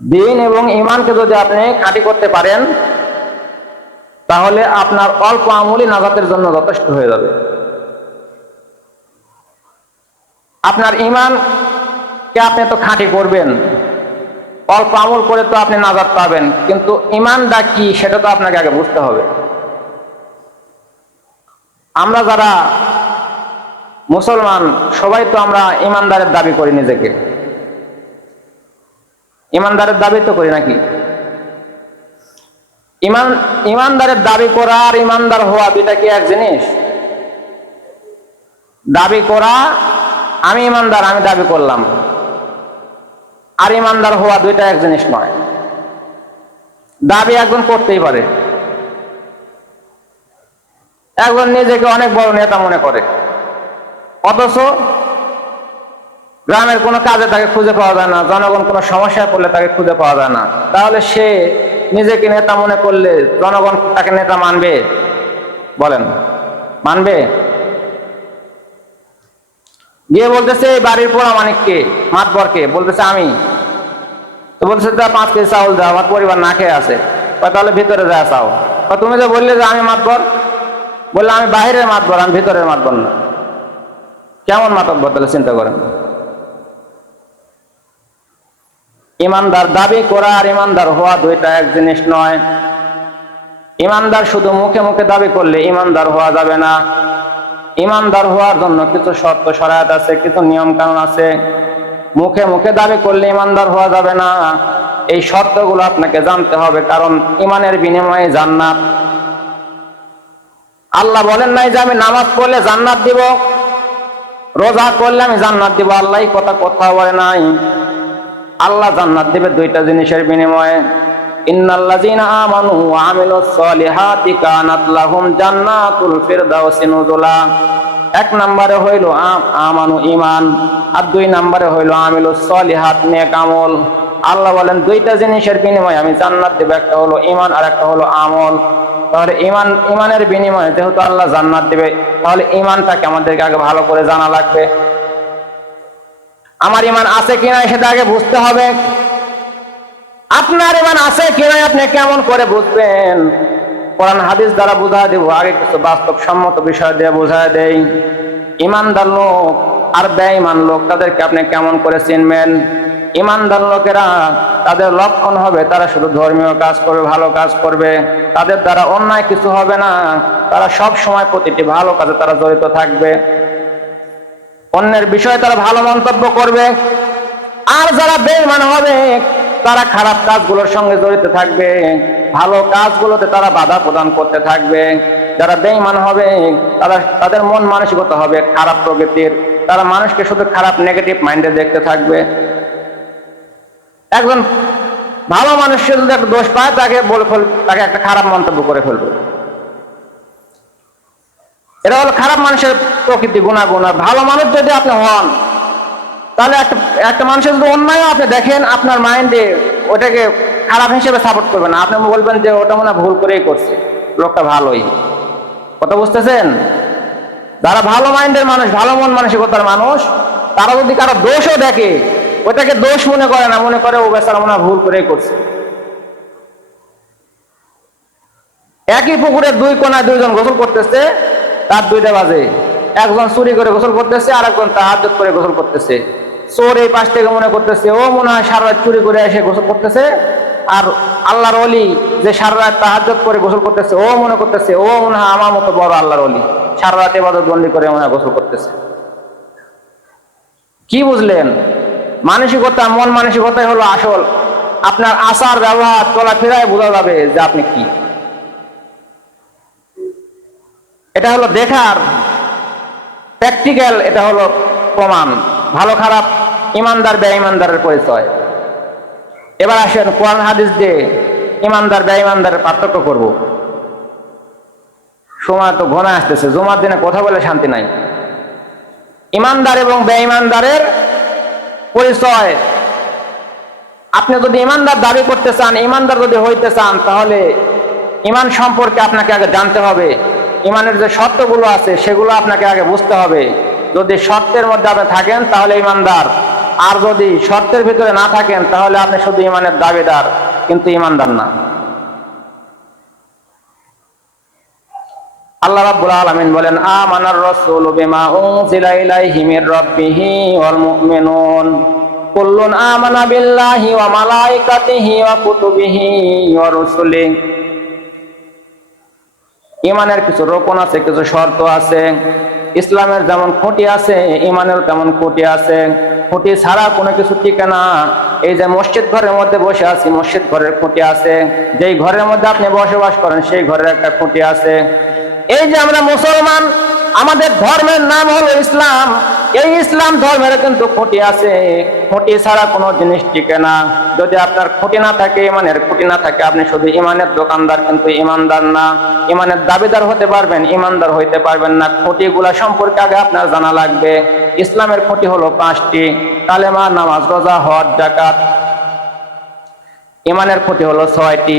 দিন এবং ইমানকে যদি আপনি খাঁটি করতে পারেন, তাহলে আপনার অল্প আমলই নাজাতের জন্য যথেষ্ট হয়ে যাবে। আপনার ইমানকে আপনি তো খাঁটি করবেন, অল্প আমল করে তো আপনি নাজাত পাবেন, কিন্তু ইমানটা কি সেটা তো আপনাকে আগে বুঝতে হবে। আমরা যারা মুসলমান, সবাই তো আমরা ইমানদারের দাবি করি নিজেকে। ইমানদারের দাবি তো করি নাকি? ইমান, ইমানদারের দাবি করা আর ইমানদার হওয়া দুইটা কি এক জিনিস? দাবি করা, আমি ইমানদার, আমি দাবি করলাম। আর ইমানদার হওয়া দুইটা এক জিনিস নয়। দাবি একজন করতেই পারে। একজন নিজেকে অনেক বড় নেতা মনে করে। অথচ গ্রামের কোনো কাজে তাকে খুঁজে পাওয়া যায় না, জনগণ কোনো সমস্যায় পড়লে তাকে খুঁজে পাওয়া যায় না। তাহলে সে নিজেকে নেতা মনে করলে জনগণ তাকে নেতা মানবে? বলেন, মানবে? গিয়ে বলতেছে, এই বাড়ির পোড়া মানিককে মাতবরকে বলতেছে, আমি। তো বলছে যা পাঁচ কেজি চাউল দাও, আমার পরিবার না খেয়ে আছে। তাহলে ভিতরে যা চাও। তুমি যে বললে যে আমি মাতবর? বললে, আমি বাহিরের মাতবর, আমি ভিতরের মাতবর না। কেমন মাতব্বর তাহলে চিন্তা করেন? ইমানদার দাবি করা আর ইমানদার হওয়া দুইটা এক জিনিস নয়। ইমানদার শুধু মুখে মুখে দাবি করলে ইমানদার হওয়া যাবে না। ইমানদার হওয়ার জন্য কিছু শর্ত সরায়ত আছে, কিছু নিয়ম কানুন আছে। মুখে মুখে দাবি করলে ইমানদার হওয়া যাবে না। এই শর্তগুলো আপনাকে জানতে হবে, কারণ ইমানের বিনিময়ে জান্নাত। আল্লাহ বলেন নাই যে আমি নামাজ পড়লে জান্নাত দিব, রোজা করলে আমি জান্নাত দিব। আল্লাহ কথা কথা বলে নাই। আল্লাহ জান্নাত দিবে দুইটা জিনিসের বিনিময়ে। ইন্নাল্লাযীনা আমানু ওয়া আমিলুস সলিহাতি কানাত এক হইল আম- আমানু ঈমান, আর দুই হইল নেক আমল। আল্লাহ বলেন, দুইটা জিনিসের বিনিময়ে আমি জান্নাত দেব, একটা হলো ঈমান আর একটা হলো আমল। তাহলে ঈমান ঈমানের বিনিময়ে যেহেতু আল্লাহ জান্নাত দেবে, তাহলে ঈমানটাকে আমাদেরকে আগে ভালো করে জানা লাগবে। আমার ইমান আছে কিনা সেটা আগে বুঝতে হবে। আপনার ইমান আছে কিনা আপনি কেমন করে বুঝবেন? কোরআন, হাদিস দ্বারা বুঝা দেব, আগে কিছু বাস্তব সম্মত বিষয় দিয়ে বুঝা দেই। ইমানদার লোক আর বেঈমান লোক, তাদেরকে আপনি কেমন করে চিনবেন? ইমানদার লোকেরা তাদের লক্ষণ হবে, তারা শুধু ধর্মীয় কাজ করবে, ভালো কাজ করবে। তাদের দ্বারা অন্যায় কিছু হবে না। তারা সব সময় প্রতিটি ভালো কাজে তারা জড়িত থাকবে। অন্যের বিষয়ে তারা ভালো মন্তব্য করবে। আর যারা বেঈমান হবে, তারা খারাপ কাজগুলোর সঙ্গে জড়িত থাকবে। ভালো কাজগুলোতে তারা বাধা প্রদান করতে থাকবে। যারা বেঈমান হবে, তারা, তাদের মন মানসিকতা হবে খারাপ প্রকৃতির। তারা মানুষকে শুধু খারাপ নেগেটিভ মাইন্ডে দেখতে থাকবে। একজন ভালো মানুষের যদি একটা দোষ পায়, তাকে বলে ফেল, তাকে একটা খারাপ মন্তব্য করে ফেলবে। এটা হলো খারাপ মানুষের প্রকৃতি, গুণাগুণ। আর ভালো মানুষ যদি আপনি হন, তাহলে একটা একটা মানুষের যদি অন্যায় আপনি দেখেন, আপনার মাইন্ডে ওটাকে খারাপ হিসেবে সাপোর্ট করবেন আপনি বলবেন যে ওটা মনে ভুল করেই করছে। লোকটা ভালোই। কথা বুঝতেছেন? যারা ভালো মাইন্ডের মানুষ, ভালো মন মানসিকতার মানুষ, তারা যদি কারও দোষও দেখে, ওটাকে দোষ মনে করে না, মনে করে, ও বেচারা মনে ভুল করেই করছে। একই পুকুরে দুই কোনায় দুইজন গোসল করতেছে তার দুইটা বাজে। একজন চুরি করে গোসল করতেছে আর একজন তাহাজ করে গোসল করতেছে। চোর এই পাশ থেকে মনে করতেছে, ও, মনে হয় সারা রাত চুরি করে এসে গোসল করতেছে। আর আল্লাহর অলি যে সারা রাত তাহাজ করে গোসল করতেছে, ও মনে করতেছে, ও, মনে হয় আমার মতো বড় আল্লাহর অলি সারা রাত এবাদত বন্দি করে মনে হয় গোসল করতেছে। কি বুঝলেন? মানসিকতা, মন মানসিকতাই হলো আসল। আপনার আচার, ব্যবহার, চলাফেরায় বোঝা যাবে যে আপনি কি। এটা হলো দেখার প্র্যাকটিক্যাল এটা হলো প্রমাণ। ভালো, খারাপ, ইমানদার ব্যয় ইমানদারের পরিচয়। এবার আসেন কোরআন, হাদিস দিয়ে ইমানদার, বেঈমানদারের পার্থক্য করব। সময় তো ঘনা আসতেছে, জুমার দিনে কথা বলে শান্তি নাই। ইমানদার এবং বেঈমানদারের পরিচয়। আপনি যদি ইমানদার দাবি করতে চান, ইমানদার যদি হইতে চান, তাহলে ইমান সম্পর্কে আপনাকে আগে জানতে হবে। ইমানের যে শর্তগুলো আছে, সেগুলো আপনাকে আগে বুঝতে হবে। যদি শর্তের মধ্যে আপনি থাকেন, তাহলে ইমানদার। আর যদি শর্তের ভিতরে না থাকেন, তাহলে আপনি শুধু ইমানের দাবিদার, কিন্তু ইমানদার না। আল্লাহ রাব্বুল আলামিন বলেন, আমানার রাসূলু বিমা উনজিলা ইলাইহি মির রাব্বিহি ওয়াল মুমিনুন। কুল্লুন আমানা বিল্লাহি ওয়া মালাইকাতিহি ওয়া কুতুবিহি ওয়া রুসুলিহি। ইমানের কিছু রোপণ আছে, কিছু শর্ত আছে। ইসলামের যেমন খুঁটি আছে ইমানের তেমন খুঁটি আছে। খুঁটি ছাড়া কোনো কিছু টিকে না। এই যে মসজিদ ঘরের মধ্যে বসে আছি, মসজিদ ঘরের খুঁটি আছে। যেই ঘরের মধ্যে আপনি বসবাস করেন, সেই ঘরের একটা খুঁটি আছে। এই যে আমরা মুসলমান, আমাদের ধর্মের নাম হলো ইসলাম। এই ইসলাম ধর্মের কিন্তু খুঁটি আছে। খুঁটি ছাড়া কোনো জিনিস টিকে না। যদি আপনার খুঁটি না থাকে, ইমানের খুঁটি না থাকে, আপনি শুধু ইমানের দোকানদার কিন্তু ইমানদার না। ইমানের দাবিদার হতে পারবেন, ইমানদার হইতে পারবেন না। খুঁটিগুলা সম্পর্কে আগে আপনার জানা লাগবে। ইসলামের খুঁটি হলো পাঁচটি। কালেমা, নামাজ, রোজা, হজ জাকাত ইমানের খুঁটি হলো ছয়টি।